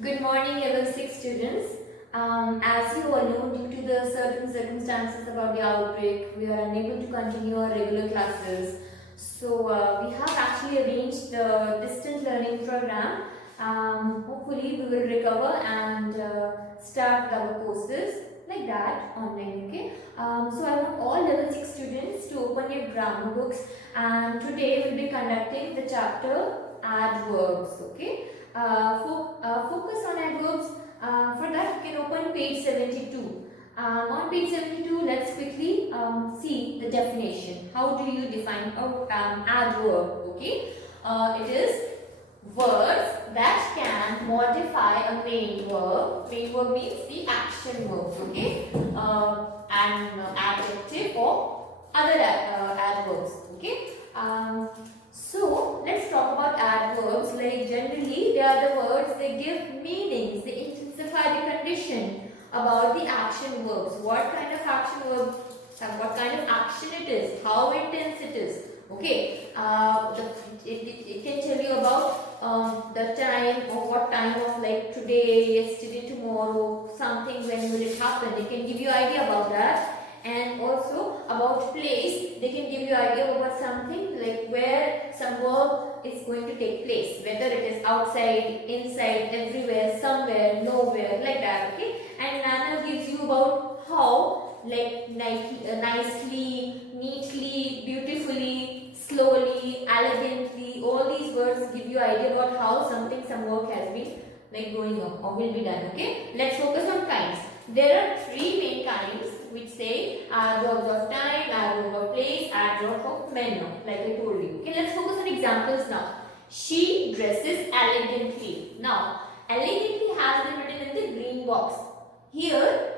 Good morning, level 6 students. As you all know, due to the certain circumstances about the outbreak, we are unable to continue our regular classes. So, we have actually arranged the distant learning program. Hopefully, we will recover and start our courses like that online. Okay. So, I want all level 6 students to open your grammar books, and today we will be conducting the chapter adverbs. Okay. Focus on adverbs. For that, you can open page 72. On page 72, let's quickly see the definition. How do you define adverb? Okay, it is words that can modify a main verb. Main verb means the action verbs. Okay, and adjective or other adverbs. Okay. So let's talk about adverbs. Like generally, they are the words they give meanings. They intensify the condition about the action verbs. What kind of action verb? What kind of action it is? How intense it is? Okay. It can tell you about the time or what time of like today, yesterday, tomorrow, something. When will it happen? It can give you idea about that. And also about place, they can give you idea about something like where some work is going to take place, whether it is outside, inside, everywhere, somewhere, nowhere, like that. Okay. And manner gives you about how, like nicely, neatly, beautifully, slowly, elegantly. All these words give you idea about how some work has been like going on or will be done. Okay. Let's focus on kinds. There are three main kinds which say adverbs of time, adverb of place, adverb of manner, like I told you. Okay, let's focus on examples now. She dresses elegantly. Now, elegantly has been written in the green box. Here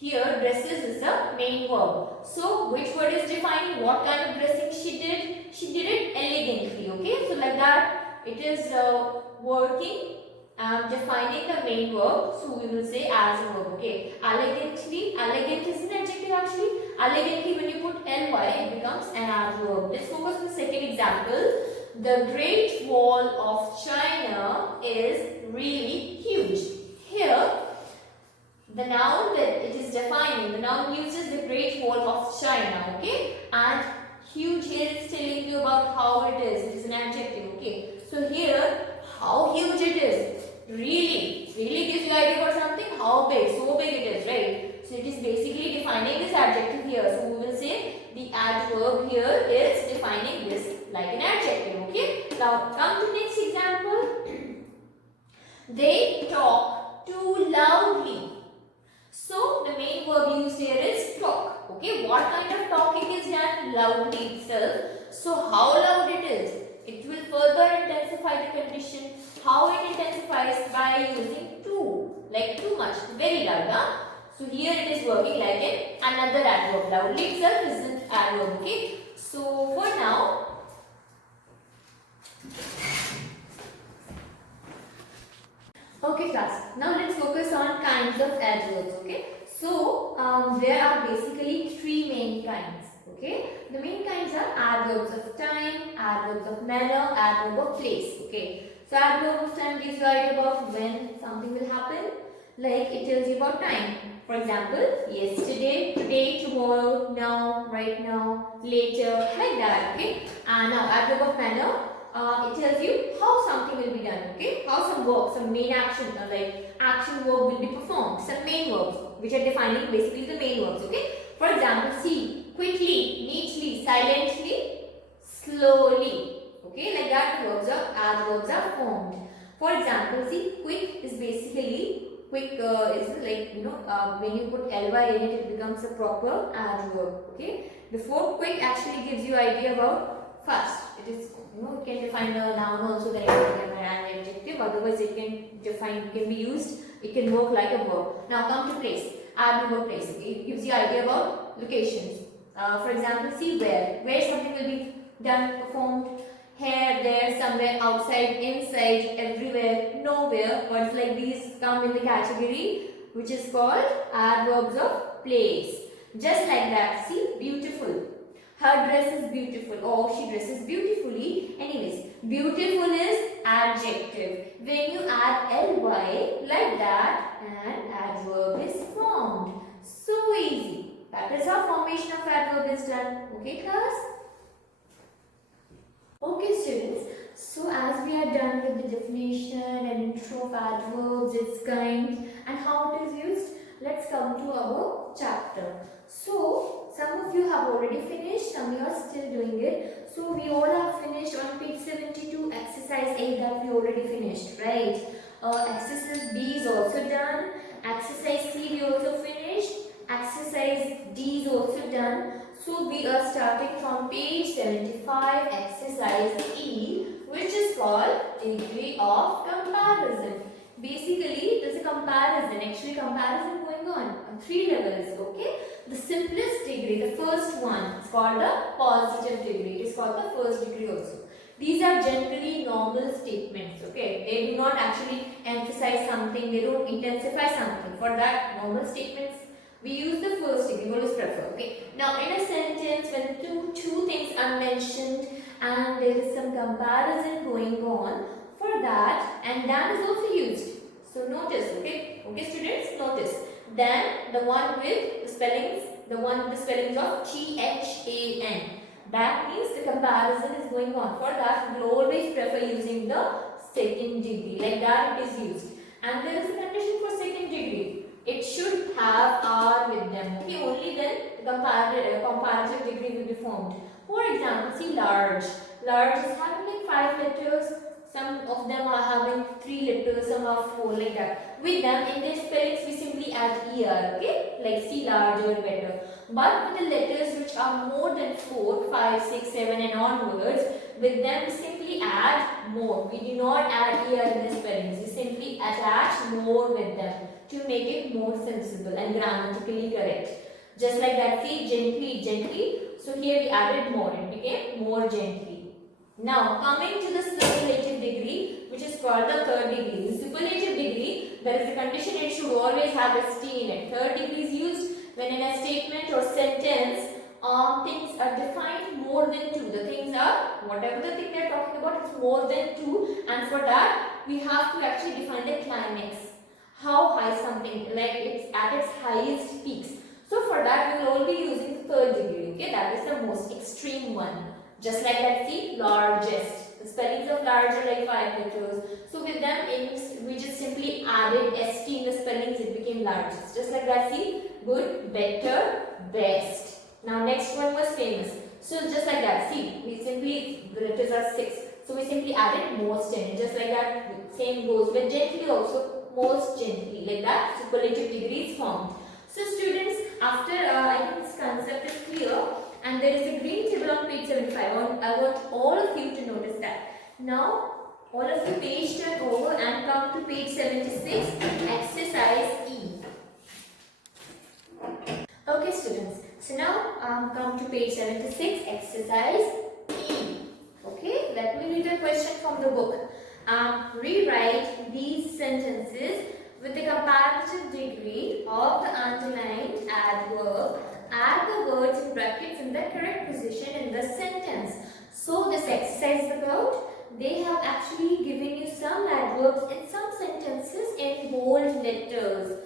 dresses is the main verb. So, which word is defining what kind of dressing she did? She did it elegantly. Okay, so like that, it is working. Defining the main verb, so we will say as a verb. Okay, elegantly, elegant is an adjective actually. Elegantly, when you put ly, it becomes an adverb. Let's focus on the second example. The Great Wall of China is really huge. Here, the noun that it is defining, the noun uses the Great Wall of China. Okay, and huge here is telling you about how it is. It is an adjective. Okay, so here, how huge it is. Really gives you idea about something, how big, so big it is, right? So it is basically defining this adjective here. So we will say the adverb here is defining this like an adjective, okay? Now come to next example. They talk too loudly. So the main verb used here is talk, okay? What kind of talking is done? Loudly itself. So how loud it is? It will further intensify the condition. How it intensifies? By using too, like too much, very loud. Huh? So here it is working like another adverb. Loudly itself isn't adverb. Okay. So for now, okay class. Now let's focus on kinds of adverbs. Okay. So there are basically three main kinds. Okay, the main kinds are adverbs of time, adverbs of manner, adverb of place. Okay, so adverb of time gives you idea about when something will happen, like it tells you about time. For example, yesterday, today, tomorrow, now, right now, later, like that. Okay, and now adverb of manner, it tells you how something will be done. Okay, how some work, some main action, like action verb will be performed. Some main verbs which are defining basically the main verbs. Okay, for example, see. Quickly, neatly, silently, slowly. Okay, like that adverbs are formed. For example, see, quick is basically, quick is like, when you put ly in it, it becomes a proper adverb. Okay, before quick actually gives you idea about fast. It is, it can define a noun also, then it can define an adjective. Otherwise, it can be used, it can work like a verb. Now come to place. Adverb of place. Okay, it gives you idea about locations. For example, see where something will be done, performed, here, there, somewhere, outside, inside, everywhere, nowhere. Words like these come in the category which is called adverbs of place. Just like that, see, beautiful. Her dress is beautiful. Oh, she dresses beautifully. Anyways, beautiful is adjective. When you add ly, it is done. Okay, class? Okay, students. So as we are done with the definition and intro of adverbs, its kind, and how it is used, let's come to our chapter. So some of you have already finished, some of you are still doing it. So we all have finished on page 72, exercise 8 that we already finished, right? Exercise B is also done. Exercise C we also finished. Exercise D is also done. So we are starting from page 75, exercise E, which is called degree of comparison. Basically, there's a comparison. Actually, comparison going on 3 levels. Okay. The simplest degree, the first one, is called the positive degree. It is called the first degree also. These are generally normal statements. Okay. They do not actually emphasize something. They don't intensify something. For that, normal statements, we use the first degree. What is prefer? Okay. Now, in a sentence, when two things are mentioned and there is some comparison going on, for that, and than is also used. So notice, okay, students, notice. Then the one with the spellings, of THAN. That means the comparison is going on. For that, we will always prefer using the second degree. Like that, it is used. And there is a condition for second degree. It should have R with them. Okay, only then the comparative degree will be formed. For example, see large. Large is having like 5 letters. Some of them are having 3 letters, some are 4, like that. With them, in their spellings, we simply add ER, okay? Like see larger, better. But with the letters which are more than 4, 5, 6, 7 and onwards, with them we simply add more. We do not add ER in the spellings. We simply attach more with them to make it more sensible and grammatically correct. Just like that, see gently, gently. So here we added more. It became more gently. Now, coming to the superlative degree, which is called the third degree. In superlative degree, there is a condition it should always have ST in it. Third degree is used when in a statement or sentence, things are defined more than 2. The things are, whatever the thing they are talking about, is more than 2. And for that, we have to actually define the climax. How high something, like it's at its highest peaks. So for that, we will all be using the third degree. Okay, that is the most extreme one. Just like that, see, largest. The spellings of large are like 5 letters. So with them, we just simply added ST in the spellings, it became largest. Just like that, see, good, better, best. Now next one was famous. So just like that, see, we simply, the letters are 6. So we simply added most in it. Just like that, same goes with gently also, most gently. Like that, superlative degree is formed. So students, after I think this concept is clear, and there is a green table on page 75. I want all of you to notice that. Now, all of you page turn over and come to page 76, exercise E. Okay students, so now come to page 76, exercise E. Okay, let me read a question from the book. Rewrite these sentences with the comparative degree of the underlined adverb. Add the words in brackets in the correct position in the sentence. So this exercise is about, they have actually given you some adverbs in some sentences in bold letters.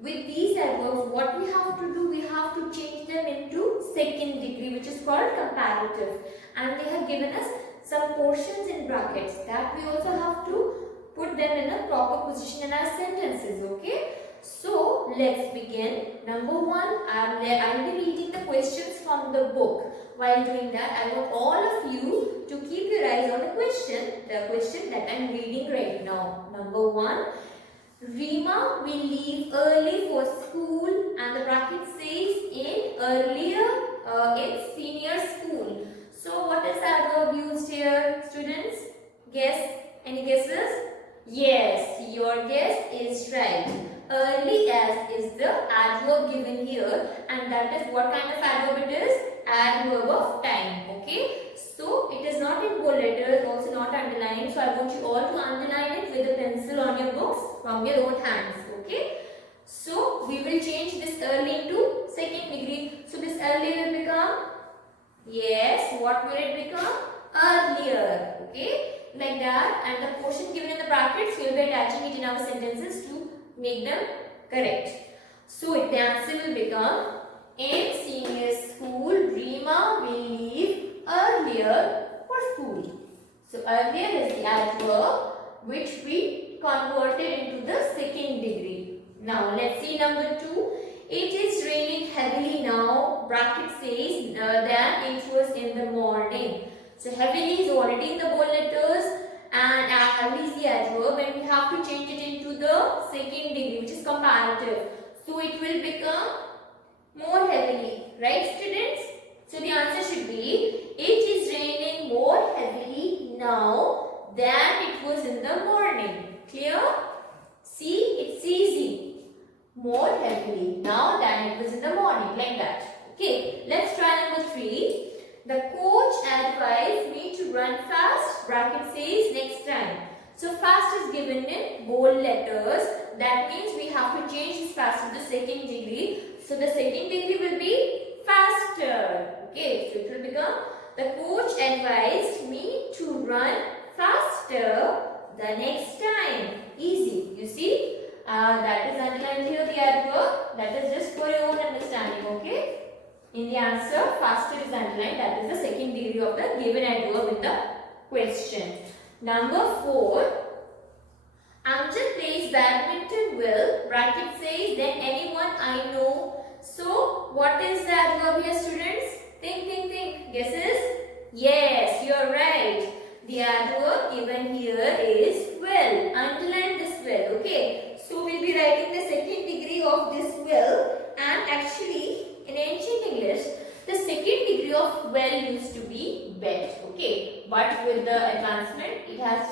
With these adverbs, what we have to do, we have to change them into second degree, which is called comparative. And they have given us some portions in brackets that we also have to put them in a proper position in our sentences, okay? So, let's begin. Number 1, I'll be reading the questions from the book. While doing that, I want all of you to keep your eyes on the question that I'm reading right now. Number 1, Rima will leave early for school, and the bracket says in earlier, in senior school. So, what is the adverb used here, students? Guess. Any guesses? Yes, your guess is right. Early as is the adverb given here, and that is what kind of adverb it is? Adverb of time. Okay. So it is not in bold letters, also not underlined. So I want you all to underline it with a pencil on your books from your own hands. Okay. So we will change this early to second degree. So this early will become, yes, what will it become? Earlier. Okay. Like that, and the portion given in the brackets, we will be attaching it in our sentences to make them correct. So the answer will become in senior school, Rima will leave earlier for school. So earlier is the adverb which we converted into the second degree. Now let's see number 2. It is raining heavily now. Bracket says that it was in the morning. So heavily is already in the bold letters and heavily is the adverb, and we have to change it into the second degree, which is comparative. So it will become more heavily, right students? So the answer should be, it is raining more heavily now than it was in the morning. Clear? See, it's easy. More heavily now than it was in the morning, like that. Okay, let's try number 3. The coach advised me to run fast. Bracket says next time. So fast is given in bold letters. That means we have to change this fast to the second degree. So the second degree will be faster. Okay, so it will become, the coach advised me to run faster the next time. Easy, you see? That is underlined here, the adverb. That is just for your own understanding, okay? In the answer, faster is underlined. That is the second degree of the given adverb in the question. Number 4. Amjad plays badminton well. Bracket says, then anyone I know. So, what is the adverb here, students? Think, think, think. Guesses? Yes, you are right. The adverb given here is well. Underline this well, okay? So, we will be writing the second degree of this well, and actually, in ancient English, the second degree of well used to be bet, okay? But with the advancement, it has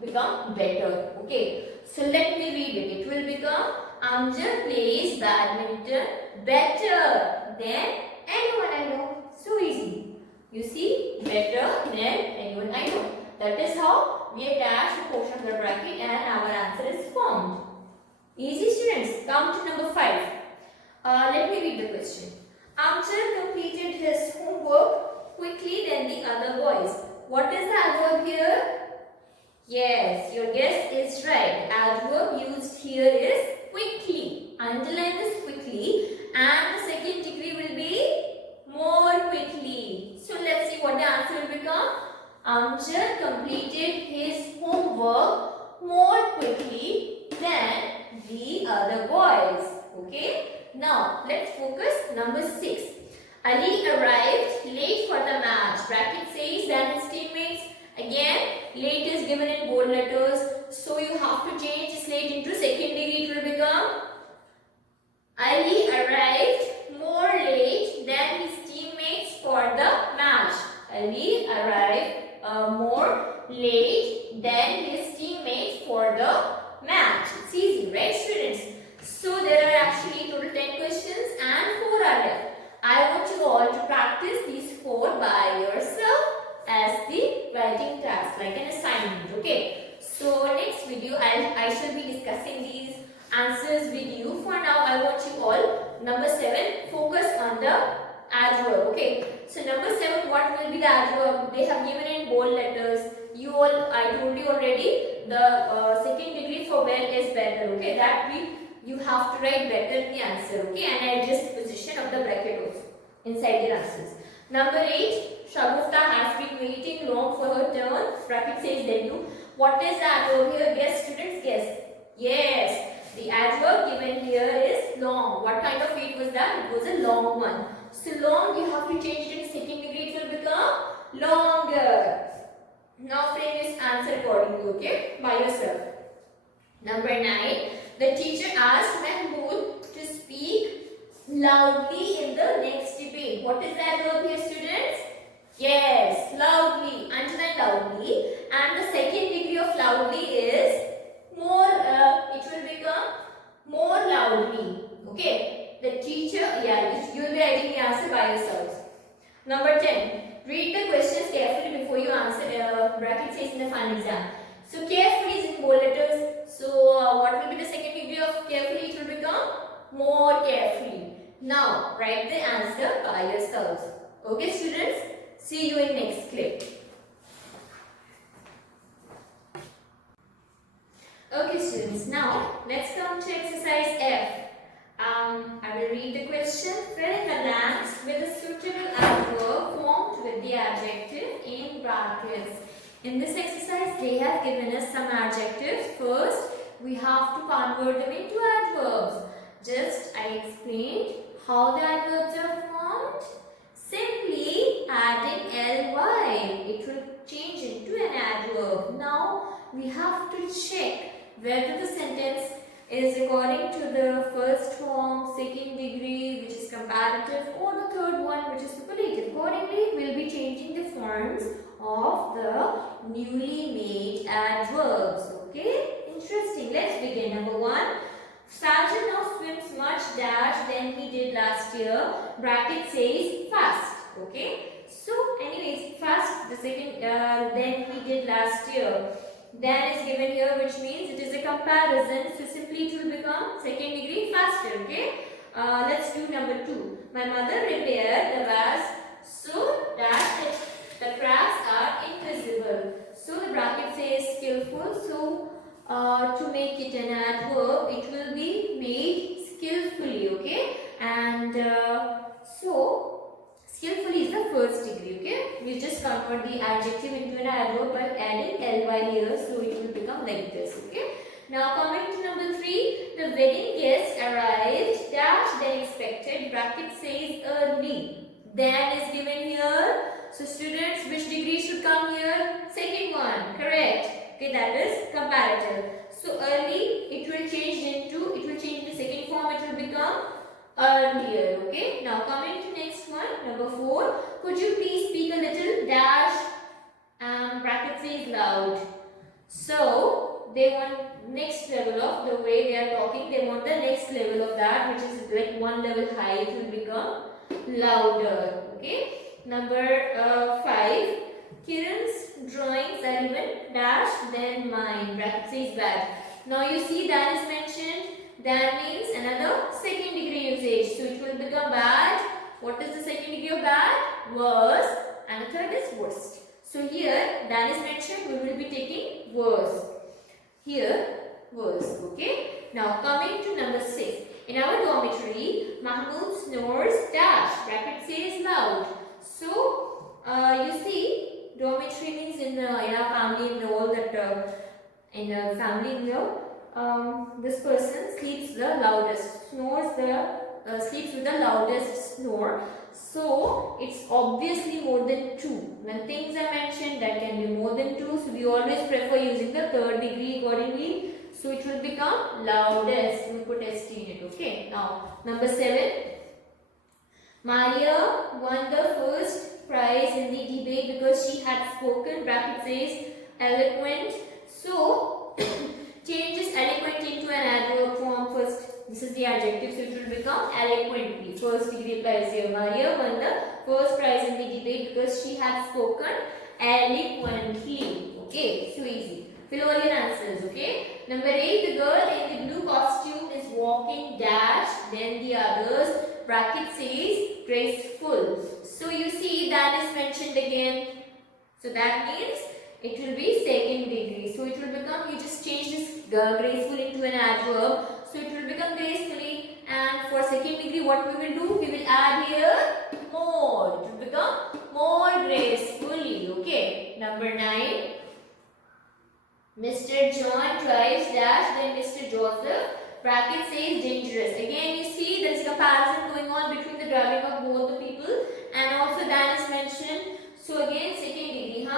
become better, okay? So let me read it. It will become, Amjad plays badminton better than anyone I know. So easy. You see, better than anyone I know. That is how we attach a portion of the bracket and our answer is formed. Easy students. Come to number 5. Let me read the question. Amjad completed his homework quickly than the other boys. What is the adverb here? Yes, your guess is right. Adverb used here is quickly. Underline this quickly, and the second degree will be more quickly. So let's see what the answer will become. Amjad completed his homework more quickly than the other boys. Okay? Now, let's focus number 6. Ali arrived late for the match. Bracket says that his teammates, again, late is given in bold letters. So, you have to change this late into second degree. It will become, Ali arrived more late than his teammates for the match. Ali arrived more late than his teammates for the match. It's easy, right students? So there are actually total 10 questions and 4 are left. I want you all to practice these 4 by yourself as the writing task, like an assignment, okay? So next video I shall be discussing these answers with you. For now I want you all, number 7, focus on the adverb, okay? So number 7, what will be the adverb? They have given in bold letters. I told you already, the second degree for well is better, okay? That you have to write better in the answer, okay? And adjust the position of the bracket also inside the answers. Number 8, Shagufta has been waiting long for her turn. Bracket says then. What is the adverb here? Guess students, guess. Yes, the adverb given here is long. What kind of wait was that? It was a long one. So long, you have to change it in second degree. It will become longer. Now frame this answer accordingly, okay? By yourself. Number 9. The teacher asked Mahmood to speak loudly in the next debate. What is the adverb here, students? Yes, loudly. Underline loudly. And the second degree of loudly is more, it will become more loudly. Okay. The teacher, you will be writing the answer by yourselves. Number 10. Read the questions carefully before you answer. Bracket says in the final exam. So carefully is in bold letters. So what will be the second degree of carefully? It will become more carefully. Now write the answer by yourselves. Okay students? See you in next clip. Okay students, now let's come to exercise F. I will will read the question. Fill in the blanks with a suitable adverb formed with the adjective in brackets. In this exercise, they have given us some adjectives. First, we have to convert them into adverbs. Just I explained how the adverbs are formed. Simply adding ly, it will change into an adverb. Now, we have to check whether the sentence is according to the first form, second degree, which is comparative, or the third one, which is superlative. Accordingly, we will be changing the forms of the newly made adverbs. Okay, interesting. Let's begin. Number 1. Sajid now swims much dash than he did last year. Bracket says fast. Okay. So, anyways, fast. The second than he did last year. Than is given here, which means it is a comparison. So simply it will become second degree faster. Okay. Let's do number 2. My mother repaired the vase so that the cracks are invisible. So the bracket says skillful. So to make it an adverb, it will be made skillfully. Okay. And so skillfully is the first degree. Okay. We just convert the adjective into an adverb by adding ly here. So it will become like this. Okay. Now coming to number 3. The wedding guests arrived dash than expected. Bracket says early. Than is given here. So students, which degree should come here? Second one. Correct. Okay, that is comparative. So early, it will change into second form. It will become earlier. Okay. Now coming to next one. Number 4. Could you please speak a little dash? Bracket says loud. So they want next level of the way they are talking. They want the next level of that, which is like one level high. It will become louder. Okay. Number 5. Kiran's drawings are even dash than mine. Bracket says bad. Now you see that is mentioned. That means another second degree usage. So it will become bad. What is the second degree of bad? Worse. And the third is worst. So here that is mentioned. We will be taking worse. Here worse. Okay. Now coming to number 6. In our dormitory, Mahmoud snores dash. Bracket says loud. So you see, dormitory means in our family in all that in a family this person sleeps the loudest, sleeps with the loudest snore. So it's obviously more than 2. When things are mentioned, that can be more than 2. So we always prefer using the third degree accordingly. So it will become loudest. We put ST in it. Okay. Now number 7. Maria won the first prize in the debate because she had spoken. Bracket says eloquent. So changes eloquent into an adverb form first. This is the adjective, so it will become eloquently. First degree applies here. Maria won the first prize in the debate because she had spoken eloquently. Okay, so easy. Fill all your answers. Okay. Number 8. The girl in the blue costume is walking dash then the others. Bracket says graceful. So you see that is mentioned again. So that means it will be second degree. So it will become, you just change this graceful into an adverb. So it will become gracefully. And for second degree, what we will do? We will add here more. It will become more gracefully. Okay. Number 9. Mr. John drives dash then Mr. Joseph. Bracket says dangerous. Again you see there is a comparison going on between the driving of both the people. And also that is mentioned. So again second degree.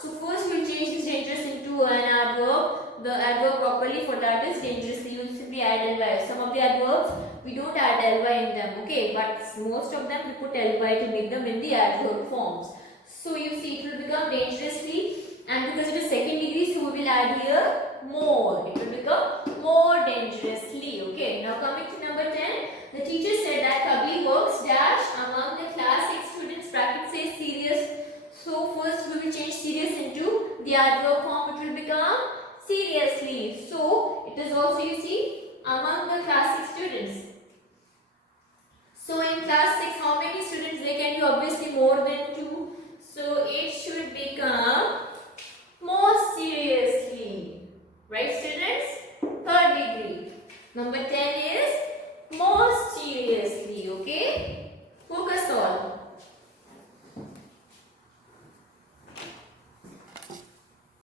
So first we will change this dangerous into an adverb. The adverb properly for that is dangerously. You will simply add ly. Some of the adverbs we don't add ly in them. Okay. But most of them we put ly to make them in the adverb forms. So you see it will become dangerously. And because it is second degree, so we will add here more. It will become more dangerously. Okay. Now coming to number 10. The teacher said that Kabli works dash among the class 6 students. Bracket says serious. So first we will change serious into the adverb form. It will become seriously. So it is also you see among the class 6 students. So in class 6 how many students there can be? Obviously more than 2. So it should become more seriously. Right students? Third degree. Number 10.